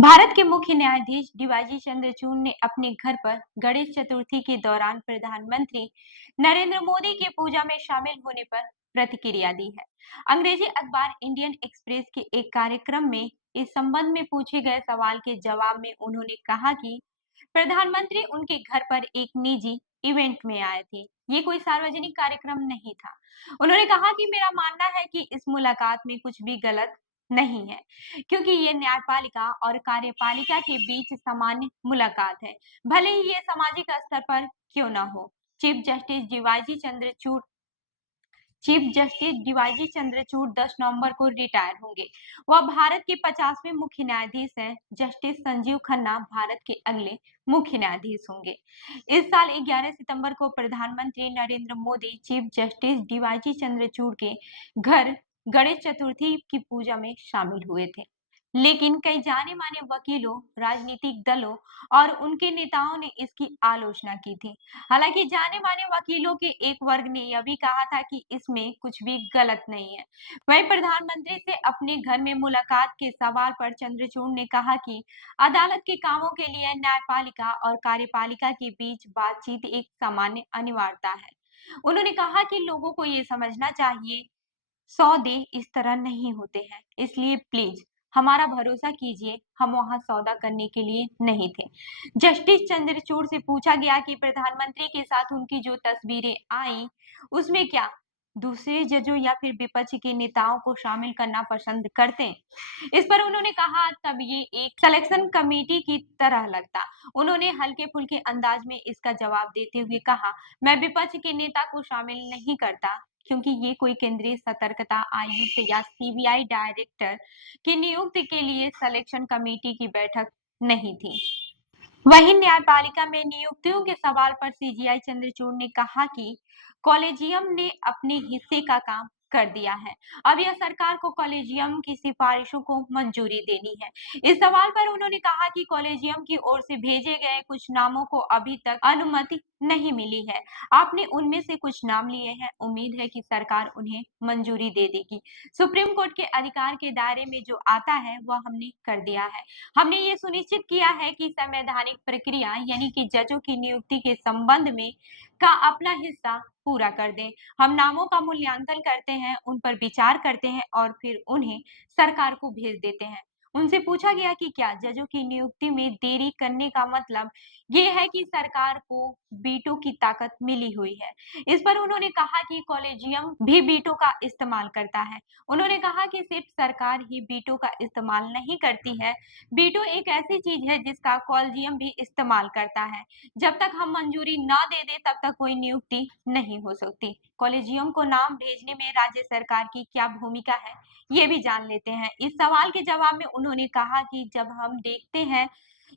भारत के मुख्य न्यायाधीश डीवाई चंद्रचूड़ ने अपने घर पर गणेश चतुर्थी के दौरान प्रधानमंत्री नरेंद्र मोदी के पूजा में शामिल होने पर प्रतिक्रिया दी है। अंग्रेजी अखबार इंडियन एक्सप्रेस के एक कार्यक्रम में इस संबंध में पूछे गए सवाल के जवाब में उन्होंने कहा कि प्रधानमंत्री उनके घर पर एक निजी इवेंट में आए थे। ये कोई सार्वजनिक कार्यक्रम नहीं था। उन्होंने कहा कि मेरा मानना है कि इस मुलाकात में कुछ भी गलत नहीं है, क्योंकि ये न्यायपालिका और कार्यपालिका के बीच सामान्य मुलाकात है, भले ही ये सामाजिक स्तर पर क्यों न हो। Chief justice DY Chandrachud chief justice DY Chandrachud 10 नवंबर को रिटायर होंगे। वह भारत के 50वें मुख्य न्यायाधीश हैं। जस्टिस संजीव खन्ना भारत के अगले मुख्य न्यायाधीश होंगे। इस साल 11 सितंबर को प्रधानमंत्री Narendra Modi chief justice DY Chandrachud के घर गणेश चतुर्थी की पूजा में शामिल हुए थे। लेकिन कई जाने माने वकीलों, राजनीतिक दलों और उनके नेताओं ने इसकी आलोचना की थी। हालांकि जाने माने वकीलों के एक वर्ग ने यह भी कहा था कि इसमें कुछ भी गलत नहीं है। वहीं प्रधानमंत्री से अपने घर में मुलाकात के सवाल पर चंद्रचूड़ ने कहा कि अदालत के कामों के लिए न्यायपालिका और कार्यपालिका के बीच बातचीत एक सामान्य अनिवार्यता है। उन्होंने कहा कि लोगों को ये समझना चाहिए, सौदे इस तरह नहीं होते हैं, इसलिए प्लीज हमारा भरोसा कीजिए, हम वहां सौदा करने के लिए नहीं थे। जस्टिस चंद्रचूड़ से पूछा गया कि प्रधानमंत्री के साथ उनकी जो तस्वीरें आई, उसमें क्या दूसरे जजों या फिर विपक्ष के नेताओं को शामिल करना पसंद करते हैं। इस पर उन्होंने कहा तब ये एक सिलेक्शन कमेटी की तरह लगता। उन्होंने हल्के फुल्के अंदाज में इसका जवाब देते हुए कहा, मैं विपक्ष के नेता को शामिल नहीं करता, क्योंकि ये कोई केंद्रीय सतर्कता आयुक्त या सीबीआई डायरेक्टर की नियुक्ति के लिए सिलेक्शन कमेटी की बैठक नहीं थी। वहीं न्यायपालिका में नियुक्तियों के सवाल पर सीजीआई चंद्रचूड़ ने कहा कि कॉलेजियम ने अपने हिस्से का काम कर दिया है। अब यह सरकार को कॉलेजियम की सिफारिशों को मंजूरी देनी है। इस सवाल पर उन्होंने कहा कि कॉलेजियम की ओर से भेजे गए कुछ नामों को अभी तक अनुमति नहीं मिली है। आपने उनमें से कुछ नाम लिए हैं, उम्मीद है कि सरकार उन्हें मंजूरी दे देगी। सुप्रीम कोर्ट के अधिकार के दायरे में जो आता है वह हमने कर दिया है। हमने ये सुनिश्चित किया है कि संवैधानिक प्रक्रिया यानी कि जजों की नियुक्ति के संबंध में का अपना हिस्सा पूरा कर दें। हम नामों का मूल्यांकन करते हैं, उन पर विचार करते हैं और फिर उन्हें सरकार को भेज देते हैं। उनसे पूछा गया कि क्या जजों की नियुक्ति में देरी करने का मतलब ये है कि सरकार को वीटो की ताकत मिली हुई है। इस पर उन्होंने कहा कि कॉलेजियम भी वीटो का इस्तेमाल करता है। उन्होंने कहा कि सिर्फ सरकार ही वीटो का इस्तेमाल नहीं करती है, वीटो एक ऐसी चीज है जिसका कॉलेजियम भी इस्तेमाल करता है। जब तक हम मंजूरी ना दे दे तब तक कोई नियुक्ति नहीं हो सकती। कॉलेजियम को नाम भेजने में राज्य सरकार की क्या भूमिका है, ये भी जान लेते हैं। इस सवाल के जवाब में उन्होंने कहा कि जब हम देखते हैं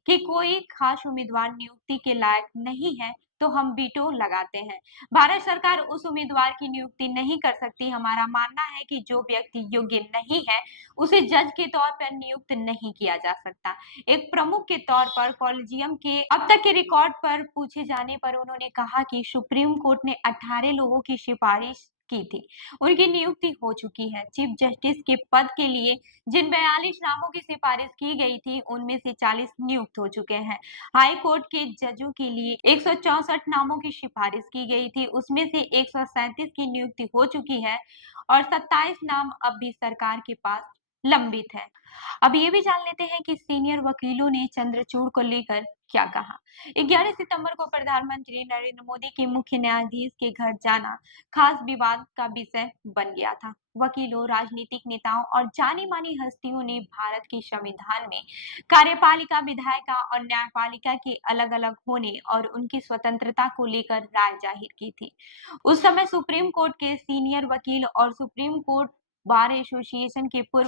कि कोई खास उम्मीदवार नियुक्ति के लायक नहीं है, तो हम वीटो लगाते हैं। भारत सरकार उस उम्मीदवार की नियुक्ति नहीं कर सकती। हमारा मानना है कि जो व्यक्ति योग्य नहीं है, उसे जज के तौर पर नियुक्त नहीं किया जा सकता। एक प्रमुख के तौर पर कॉलेजियम के अब तक के रिकॉर्ड पर पूछे जाने पर उन्होंने कहा कि सुप्रीम कोर्ट ने 18 लोगों की सिफारिश की थी, उनकी नियुक्ति हो चुकी है। चीफ जस्टिस के पद के लिए जिन 42 नामों की सिफारिश की गई थी, उनमें से 40 नियुक्त हो चुके हैं। हाई कोर्ट के जजों के लिए 164 नामों की सिफारिश की गई थी, उसमें से 137 की नियुक्ति हो चुकी है और 27 नाम अब भी सरकार के पास लंबित है। अब ये भी जान लेते हैं कि सीनियर वकीलों ने चंद्रचूड़ को लेकर क्या कहा। 11 सितंबर को प्रधानमंत्री नरेंद्र मोदी के मुख्य न्यायाधीश के घर जाना खास विवाद का विषय बन गया था। वकीलों, राजनीतिक नेताओं और जानी मानी हस्तियों ने भारत के संविधान में कार्यपालिका, विधायिका और न्यायपालिका के अलग अलग होने और उनकी स्वतंत्रता को लेकर राय जाहिर की थी। उस समय सुप्रीम कोर्ट के सीनियर वकील और सुप्रीम कोर्ट बार एसोसिएशन के पूर्व